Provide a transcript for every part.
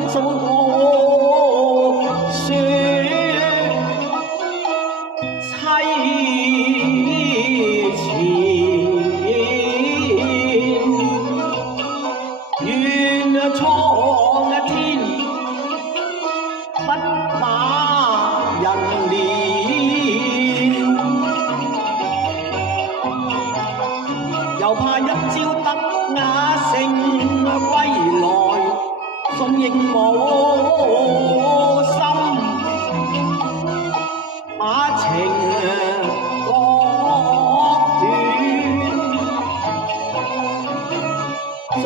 忍數我說妻前，願蒼天不把人憐，又怕一朝得雅乘歸來，信應無心，把情割斷，信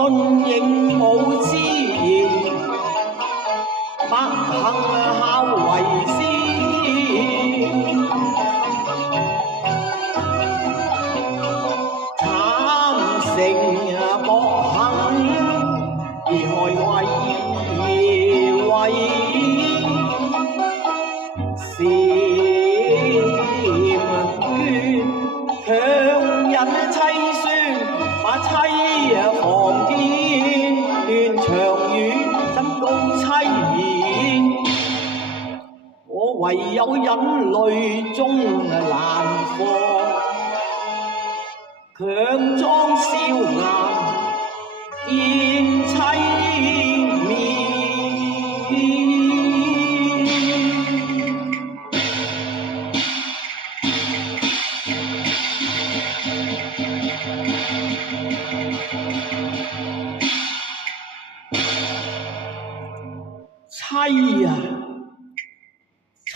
應無之言，百行孝為先。成薄幸而害為禪眷，強忍妻孫把妻房見，斷腸語怎告妻言？我唯有忍淚中難放，強裝笑顏見妻面。妻啊，妻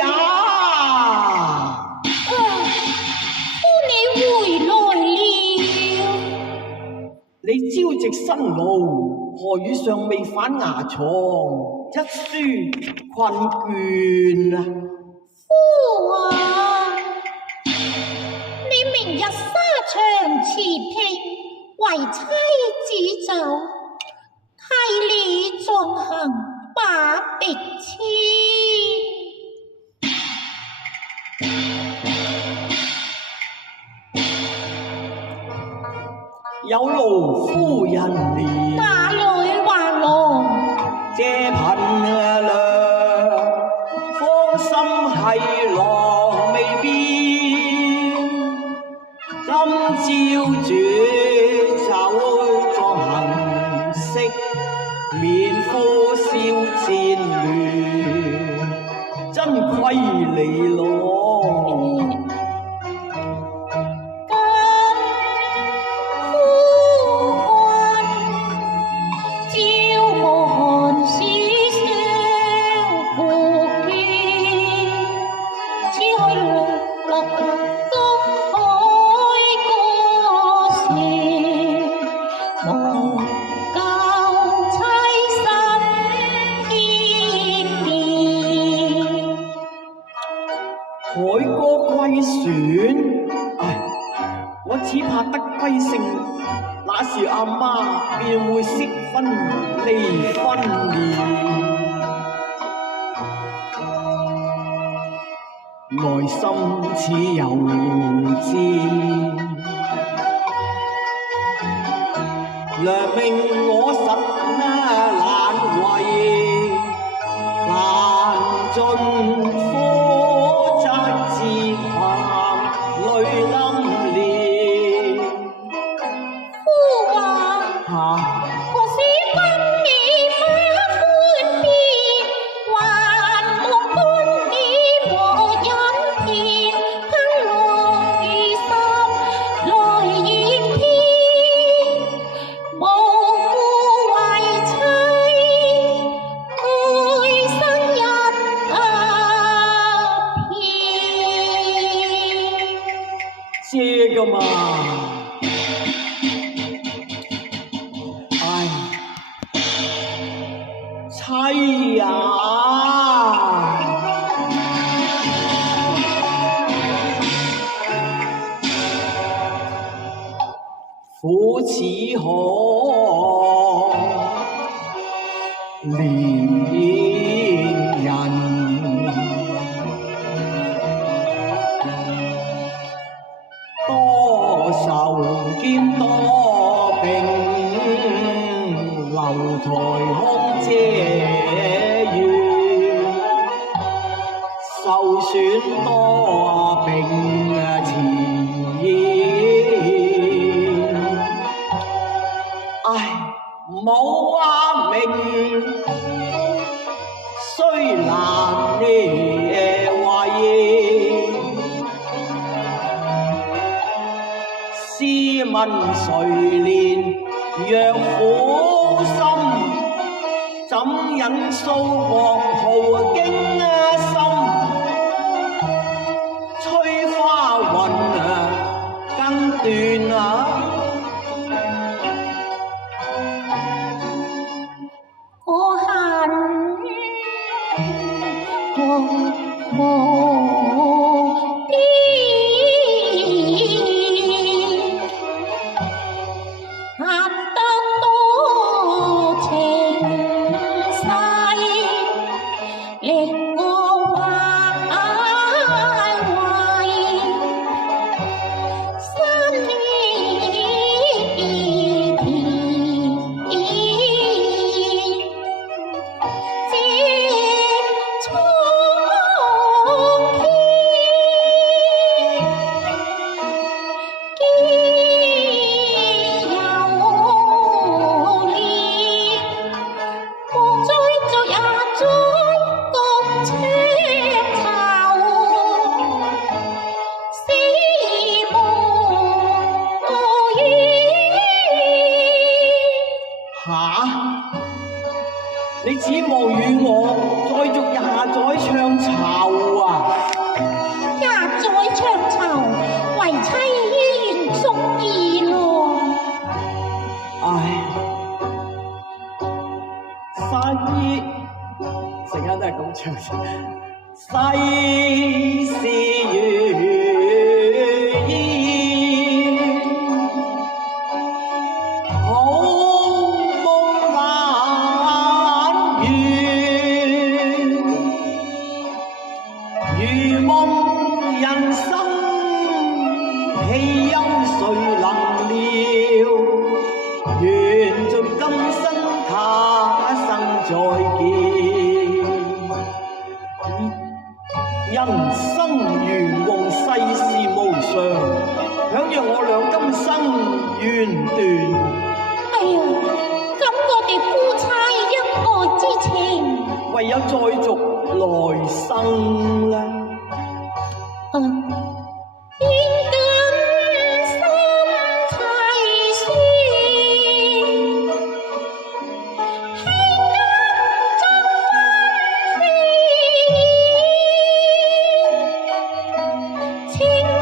啊！你朝夕辛勞，何以尚未返衙床？一書困倦啊！夫啊，你明日沙場辭聘，為妻子走，替你進行把璧遷。有勞夫人憐，哪裏話勞？借憑良，芳心繫郎未變。今朝煮酒作行色，面膚笑漸亂，真虧你郎。海歌歸旋，我只怕得歸姓，那時阿媽便會識分離分離。內心似油煎，良命我實難為，難盡苦。自狂淚淋漓。夫啊，何時跟你把歡變，還望觀你和人田，烹來心來熱天，無負為妻，每生一這個嘛，妻啊，苦似河憐人。愁劍多柄，樓台空遮。選多並前。唉，冇話明，雖難呢為。試問誰憐若苦心？怎忍數王豪經心？吹花雲更斷我恨我無邊，壓得多情世，令我懷懷心意你指望與我再續廿載唱酬啊？廿載唱酬，為妻依然足矣咯。唉，世成日都係咁唱，世事如煙，好夢難圓，如夢人生，戲憂誰能料？緣盡今生，他生再見。人生如夢，世事無常，倘若我倆今生緣斷，哎呀，咁我哋夫妻恩愛之情，唯有再續來生啦。應根心齊算，氣根作分情愛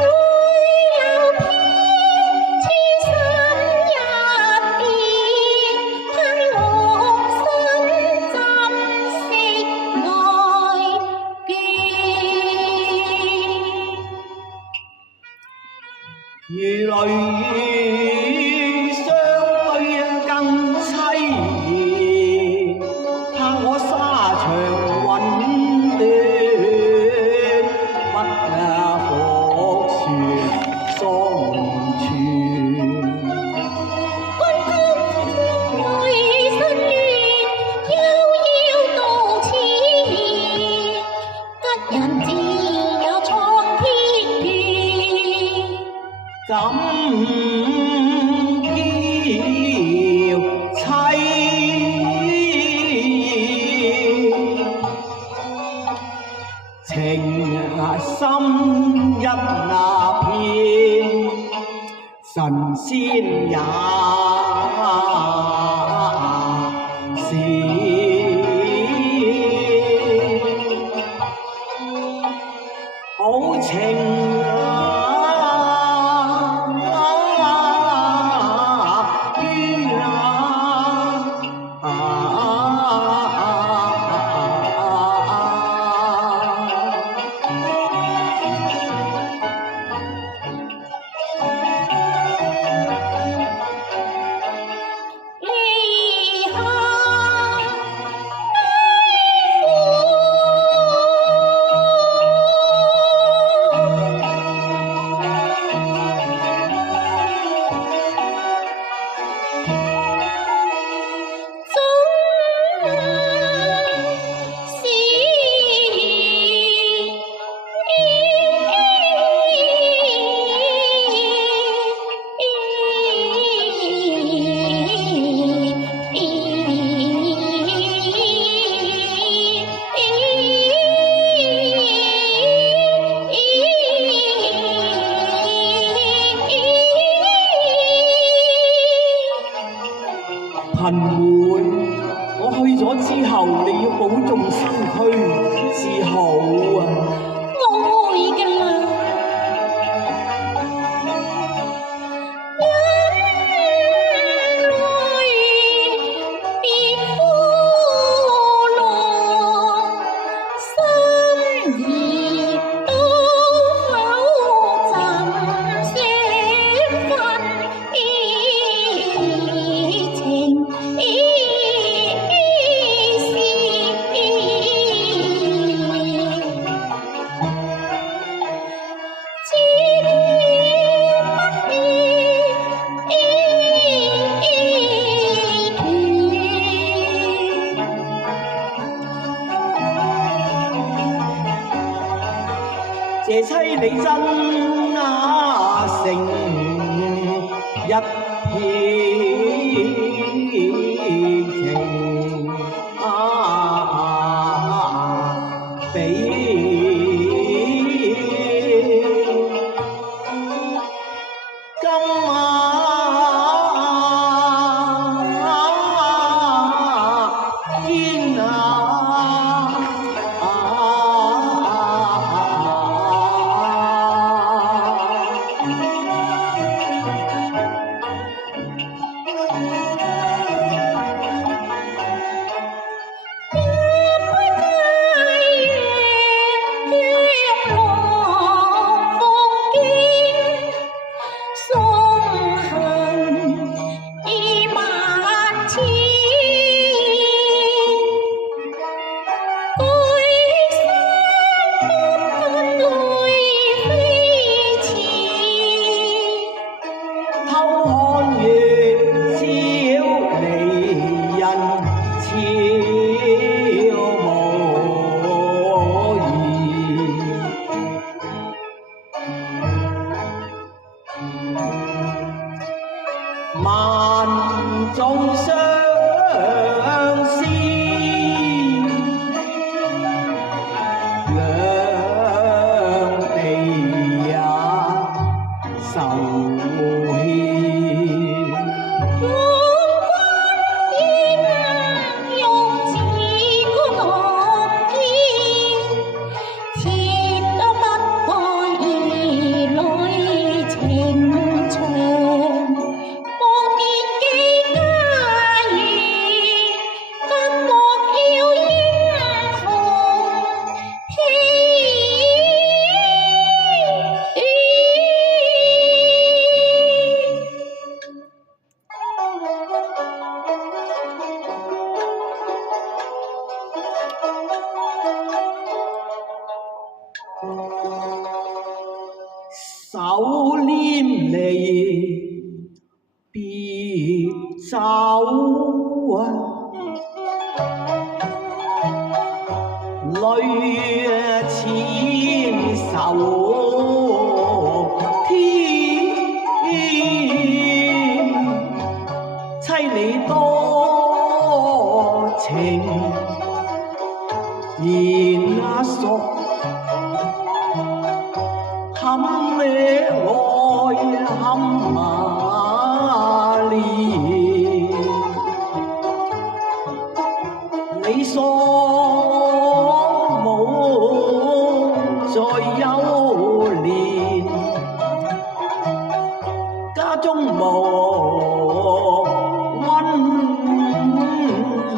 流偏，痴心一片，盼我身珍惜愛眷。如淚雨相對更淒涼，盼我沙場穩斷，不復傳雙全。君今會心亂，悠悠到此言，吉人自有蒼天願。感咗之後，你要保重身軀至好啊！我會㗎啦。謝妻你真誠一片情比金堅萬眾相思，兩地也愁牽。手黏你別走啊，淚似愁添，妻你多情言熟。堪咩愛堪瑪憐，你喪母在幼年，家中無溫暖，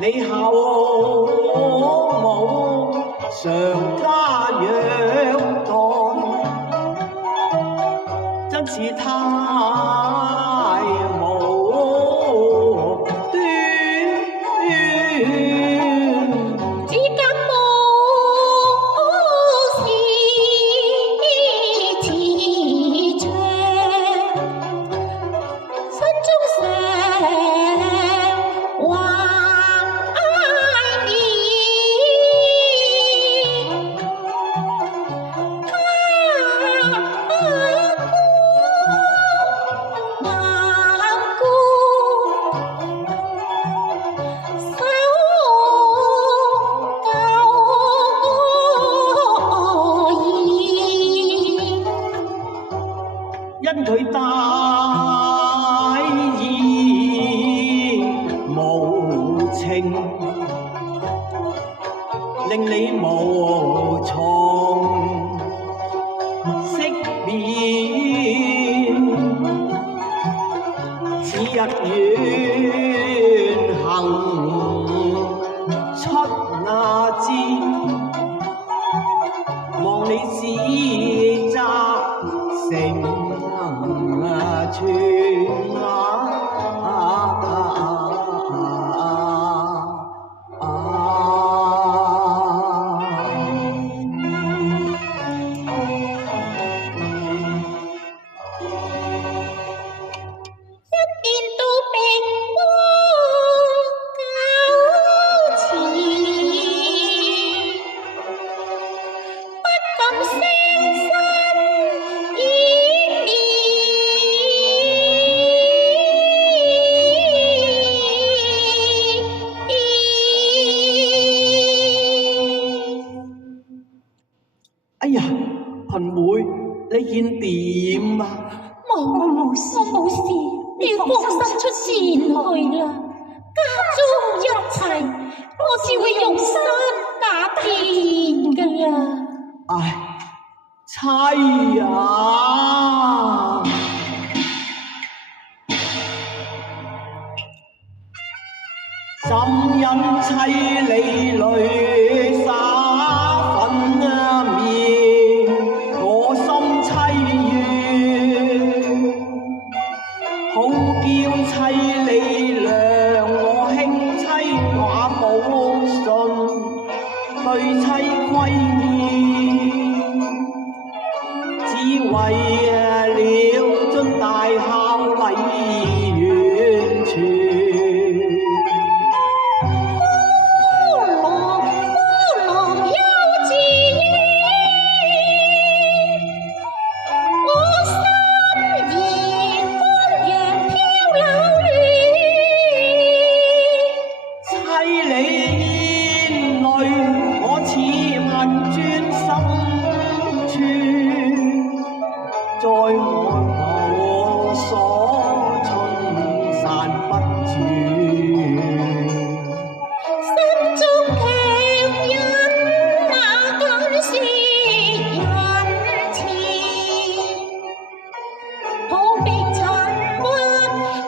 你後常家虐待，真是太無端。只敢無事自長，心中常懷念。令你無從識別，此日遠行出那枝，望你指責成全哎呀，貧妹，你見點啊？我冇事，要放心出戰去啦。家中一齊，我只會用山打天噶啦。唉，妻啊！怎因妻你淚灑粉面，我心凄怨，好叫妻你諒我兄妻寡母信，對妻虧欠，只為了遵大孝禮完全。在我所春散不住，心中強忍那緊是人情，抱被塵屈，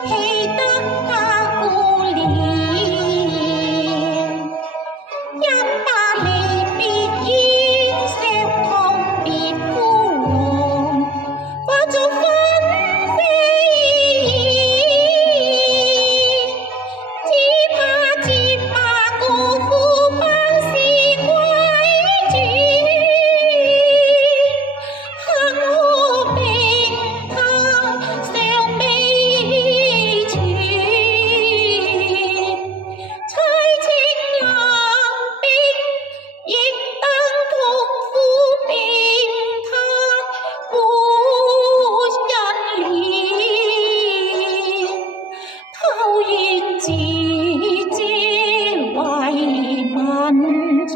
氣得家顧憐，因怕離別煙相痛別孤濃。化作紛飛，只怕折馬過苦不是歸轉，幸可並他尚未全，凄清冷冰，應當痛苦並他活偷怨自知為民從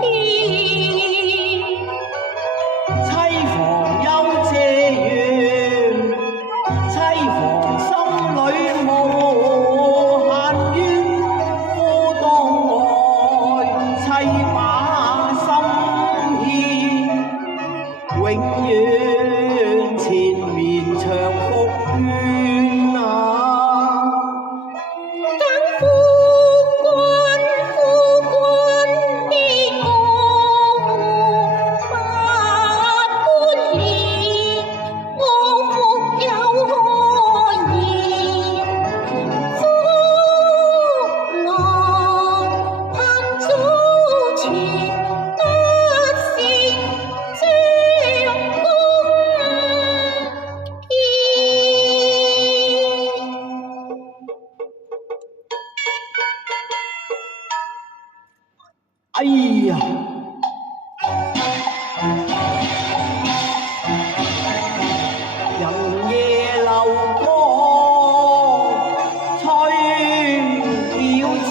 天，妻房休謝緣，妻房心裏無限怨，夫當愛妻把心牽，永遠纏綿長伏怨啊！哎呀！人夜流光，吹曉戰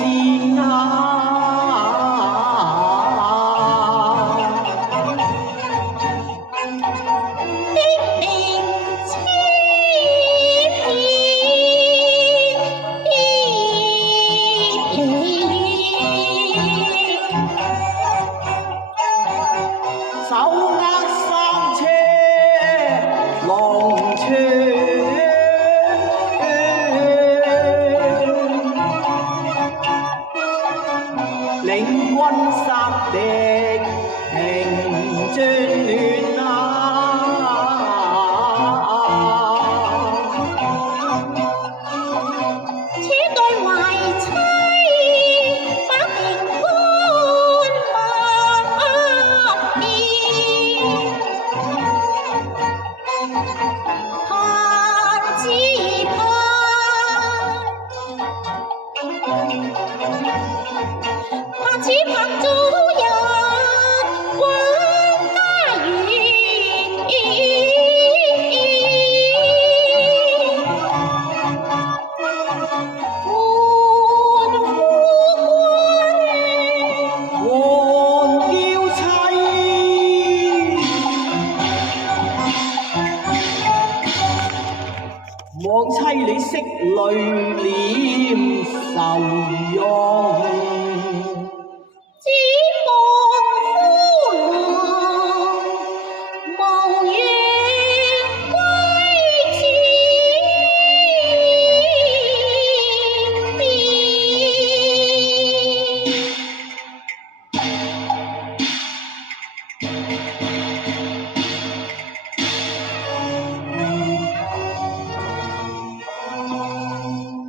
領軍殺敵平專亂且待懷妻把平安萬年，盼只盼早日還家園。換嬌妻，望妻你拭淚臉愁容。只望夫郎無緣歸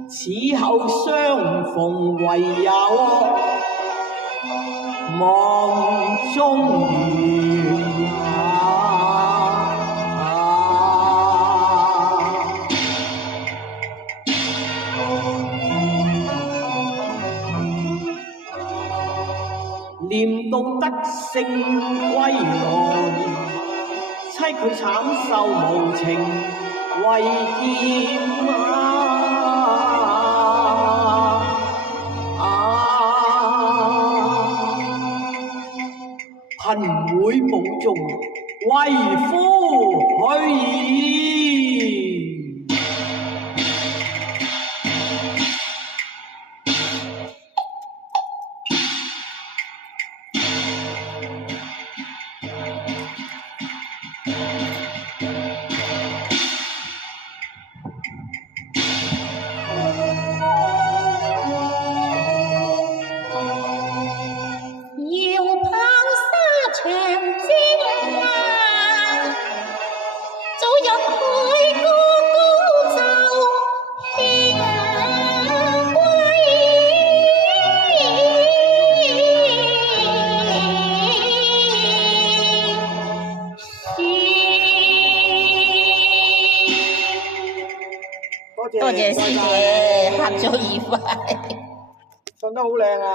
此後相逢唯有夢中緣念到得勝歸來，妻佢慘受無情為劍貧會保重，為夫去矣。遙盼沙場征啊，早日開歌高奏獻多謝師姐，合作愉快。唱得好靚啊！